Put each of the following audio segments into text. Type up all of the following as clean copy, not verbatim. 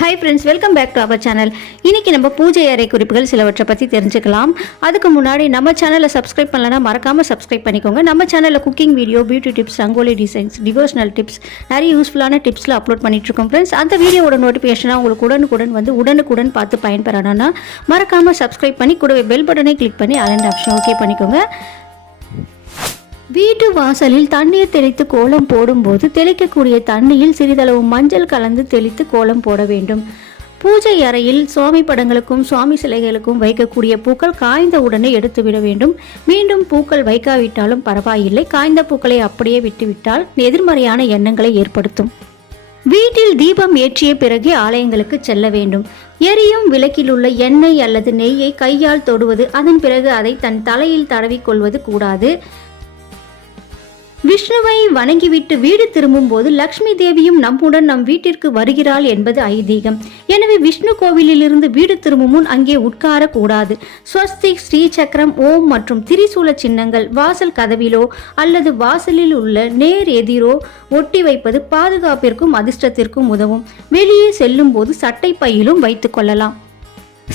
Hi friends, welcome back to our channel. இன்றைக்கி நம்ம பூஜை அறை குறிப்புகள் சிலவற்றை பற்றி தெரிஞ்சுக்கலாம். அதுக்கு முன்னாடி நம்ம சேனலை சப்ஸ்கிரைப் பண்ணலன்னா மறக்காமல் சப்ஸ்கிரைப் பண்ணிக்கோங்க. நம்ம சேனலில் cooking video, beauty tips, rangoli designs, devotional tips, நிறைய யூஸ்ஃபுல்லான டிப்ஸில் அப்லோட் பண்ணிட்டுருக்கோம் ஃப்ரெண்ட்ஸ். அந்த வீடியோட நோட்டிஃபிகேஷனாக உங்களுக்கு உடனுக்குடன் பார்த்து பயன்பெறணும்னா மறக்காமல் சப்ஸ்கிரைப் பண்ணி கூடவே பெல் பட்டனை கிளிக் பண்ணி அலண்ட் ஆப்ஷன் ஓகே பண்ணிக்கோங்க. வீட்டு வாசலில் தண்ணீர் தெளித்து கோலம் போடும்போது தெளிக்கக்கூடிய தண்ணியில் சிறிதளவு மஞ்சள் கலந்து தெளித்து கோலம் போட வேண்டும். பூஜை அறையில் சுவாமி படங்களுக்கும் சுவாமி சிலைகளுக்கும் வைக்கக்கூடிய பூக்கள் காய்ந்த உடனே எடுத்துவிட வேண்டும். மீண்டும் பூக்கள் வைக்காவிட்டாலும் பரவாயில்லை, காய்ந்த பூக்களை அப்படியே விட்டுவிட்டால் எதிர்மறையான எண்ணங்களை ஏற்படுத்தும். வீட்டில் தீபம் ஏற்றிய பிறகு ஆலயங்களுக்கு செல்ல வேண்டும். எரியும் விளக்கில் உள்ள எண்ணெய் அல்லது நெய்யை கையால் தொடுவது, அதன் பிறகு அதை தன் தலையில் தடவிக்கொள்வது கூடாது. விஷ்ணுவை வணங்கிவிட்டு வீடு திரும்பும் போது லக்ஷ்மி தேவியும் நம்முடன் நம் வீட்டிற்கு வருகிறாள் என்பது ஐதீகம். எனவே விஷ்ணு கோவிலிலிருந்து வீடு திரும்பும் முன் அங்கே உட்காரக்கூடாது. ஸ்வஸ்திக், ஸ்ரீ சக்கரம், ஓம் மற்றும் திரிசூல சின்னங்கள் வாசல் கதவிலோ அல்லது வாசலில் உள்ள நேர் எதிரோ ஒட்டி வைப்பது பாதுகாப்பிற்கும் அதிர்ஷ்டத்திற்கும் உதவும். வெளியே செல்லும் போது சட்டை பையிலும் வைத்துக் கொள்ளலாம்.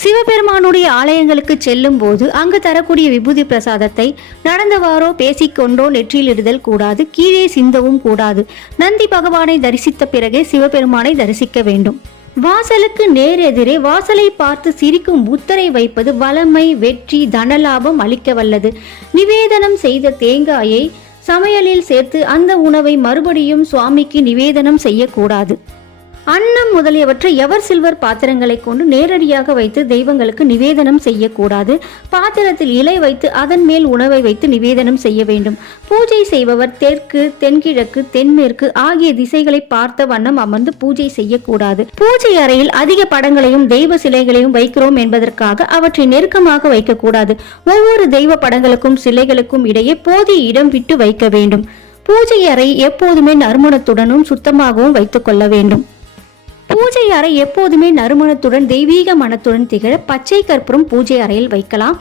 சிவபெருமானுடைய ஆலயங்களுக்கு செல்லும் போது அங்கு தரக்கூடிய விபூதி பிரசாதத்தை நடந்தவாறோ பேசிக்கொண்டோ நெற்றியிலிடுதல் கூடாது. கீழே சிந்தவும் கூடாது. நந்தி பகவானை தரிசித்த பிறகே சிவபெருமானை தரிசிக்க வேண்டும். வாசலுக்கு நேர் எதிரே வாசலை பார்த்து சிரிக்கும் புத்தரை வைப்பது வளமை, வெற்றி, தனலாபம் அளிக்க வல்லது. நிவேதனம் செய்த தேங்காயை சமையலில் சேர்த்து அந்த உணவை மறுபடியும் சுவாமிக்கு நிவேதனம் செய்யக்கூடாது. அன்னம் முதலியவற்றை எவர் சில்வர் பாத்திரங்களை கொண்டு நேரடியாக வைத்து தெய்வங்களுக்கு நிவேதனம் செய்யக்கூடாது. பாத்திரத்தில் இலை வைத்து அதன் மேல் உணவை வைத்து நிவேதனம் செய்ய வேண்டும். பூஜை செய்பவர் தெற்கு, தென்கிழக்கு, தென்மேற்கு ஆகிய திசைகளை பார்த்த வண்ணம் அமர்ந்து பூஜை செய்யக்கூடாது. பூஜை அறையில் அதிக படங்களையும் தெய்வ சிலைகளையும் வைக்கிறோம் என்பதற்காக அவற்றை நெருக்கமாக வைக்கக்கூடாது. ஒவ்வொரு தெய்வ படங்களுக்கும் சிலைகளுக்கும் இடையே போதிய இடம் விட்டு வைக்க வேண்டும். பூஜை அறை எப்போதுமே நறுமணத்துடனும் சுத்தமாகவும் வைத்துக் கொள்ள வேண்டும். பூஜை அறை எப்போதுமே நறுமணத்துடன் தெய்வீக மனத்துடன் திகழ பச்சை கற்பூரம் பூஜை அறையில் வைக்கலாம்.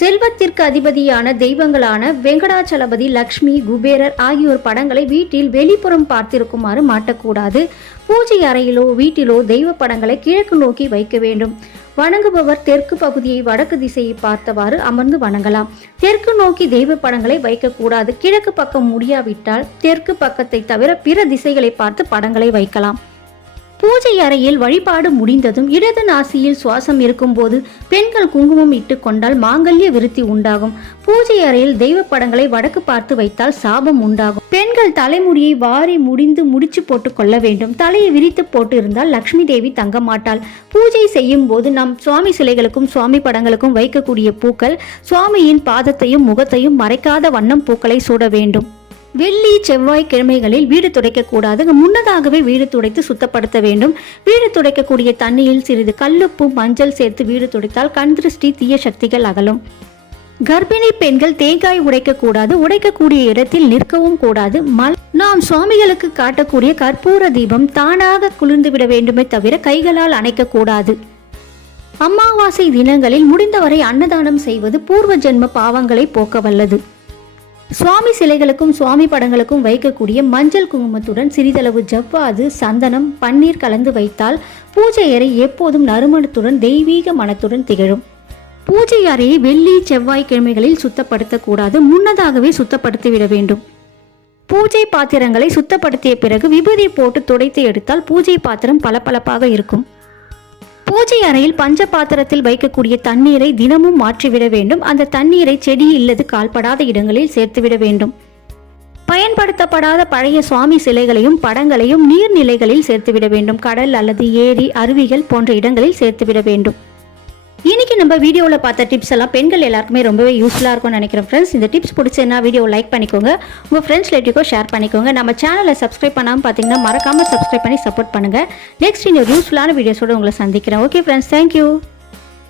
செல்வத்திற்கு அதிபதியான தெய்வங்களான வெங்கடாச்சலபதி, லக்ஷ்மி, குபேரர் ஆகியோர் படங்களை வீட்டில் வெளிப்புறம் பார்த்திருக்குமாறு மாட்டக்கூடாது. பூஜை அறையிலோ வீட்டிலோ தெய்வ படங்களை கிழக்கு நோக்கி வைக்க வேண்டும். வணங்குபவர் தெற்கு பகுதியை வடக்கு திசையை பார்த்தவாறு அமர்ந்து வணங்கலாம். தெற்கு நோக்கி தெய்வ படங்களை வைக்கக்கூடாது. கிழக்கு பக்கம் முடியாவிட்டால் தெற்கு பக்கத்தை தவிர பிற திசைகளை பார்த்து படங்களை வைக்கலாம். பூஜை அறையில் வழிபாடு முடிந்ததும் இடது நாசியில் சுவாசம் இருக்கும் போது பெண்கள் குங்குமம் இட்டு கொண்டால் மாங்கல்ய விருத்தி உண்டாகும். பூஜை அறையில் தெய்வ படங்களை வடக்கு பார்த்து வைத்தால் சாபம் உண்டாகும். பெண்கள் தலைமுடியை வாரி முடிச்சு போட்டு கொள்ள வேண்டும். தலையை விரித்து போட்டு இருந்தால் லக்ஷ்மி தேவி தங்க மாட்டாள். பூஜை செய்யும் போது நம் சுவாமி சிலைகளுக்கும் சுவாமி படங்களுக்கும் வைக்கக்கூடிய பூக்கள் சுவாமியின் பாதத்தையும் முகத்தையும் மறைக்காத வண்ணம் பூக்களை சூட வேண்டும். வெள்ளி, செவ்வாய் கிழமைகளில் வீடு துடைக்கக்கூடாது. முன்னதாகவே வீடு துடைத்து சுத்தப்படுத்த வேண்டும். வீடு துடைக்கக்கூடிய தண்ணியில் சிறிது கல்லுப்பு, மஞ்சள் சேர்த்து வீடு துடைத்தால் கண் திருஷ்டி, தீய சக்திகள் அகலும். கர்ப்பிணி பெண்கள் தேங்காய் உடைக்கக்கூடாது. உடைக்கக்கூடிய இடத்தில் நிற்கவும் கூடாது. நாம் சுவாமிகளுக்கு காட்டக்கூடிய கற்பூர தீபம் தானாக குளிர்ந்துவிட வேண்டுமே தவிர கைகளால் அணைக்கக்கூடாது. அமாவாசை தினங்களில் முடிந்தவரை அன்னதானம் செய்வது பூர்வ ஜென்ம பாவங்களை போக்க வல்லது. சுவாமி சிலைகளுக்கும் சுவாமி படங்களுக்கும் வைக்கக்கூடிய மஞ்சள் குங்குமத்துடன் சிறிதளவு ஜவ்வாது, சந்தனம், பன்னீர் கலந்து வைத்தால் பூஜை அறை எப்போதும் நறுமணத்துடன் தெய்வீக மனத்துடன் திகழும். பூஜை அறையை வெள்ளி, செவ்வாய் கிழமைகளில் சுத்தப்படுத்தக்கூடாது. முன்னதாகவே சுத்தப்படுத்திவிட வேண்டும். பூஜை பாத்திரங்களை சுத்தப்படுத்திய பிறகு விபூதி போட்டு துடைத்து எடுத்தால் பூஜை பாத்திரம் பளபளப்பாக இருக்கும். பூஜை அறையில் பஞ்ச பாத்திரத்தில் வைக்கக்கூடிய தண்ணீரை தினமும் மாற்றிவிட வேண்டும். அந்த தண்ணீரை செடி இல்லது கால்படாத இடங்களில் சேர்த்துவிட வேண்டும். பயன்படுத்தப்படாத பழைய சுவாமி சிலைகளையும் படங்களையும் நீர்நிலைகளில் சேர்த்துவிட வேண்டும். கடல் அல்லது ஏரி, அருவிகள் போன்ற இடங்களில் சேர்த்துவிட வேண்டும். இன்னைக்கு நம்ம வீடியோவில் பார்த்த டிப்ஸ் எல்லாம் பெண்கள் எல்லாருக்குமே ரொம்பவே யூஸ்ஃபுல்லாக இருக்கும்னு நினைக்கிறேன் ஃப்ரெண்ட்ஸ். இந்த டிப்ஸ் பிடிச்சதுன்னா வீடியோ லைக் பண்ணிக்கோங்க. உங்கள் ஃப்ரெண்ட்ஸ் ரிலேட்டிவ்க்கோ ஷேர் பண்ணிக்கோங்க. நம்ம சேனலை சப்ஸ்கிரைப் பண்ணாமல் பார்த்தீங்கன்னா மறக்காமல் சப்ஸ்கிரைப் பண்ணி சப்போர்ட் பண்ணுங்கள். நெக்ஸ்ட் இன்னொரு யூஸ்ஃபுல்லான வீடியோஸோடு உங்களை சந்திக்கிறேன். Okay friends, thank you.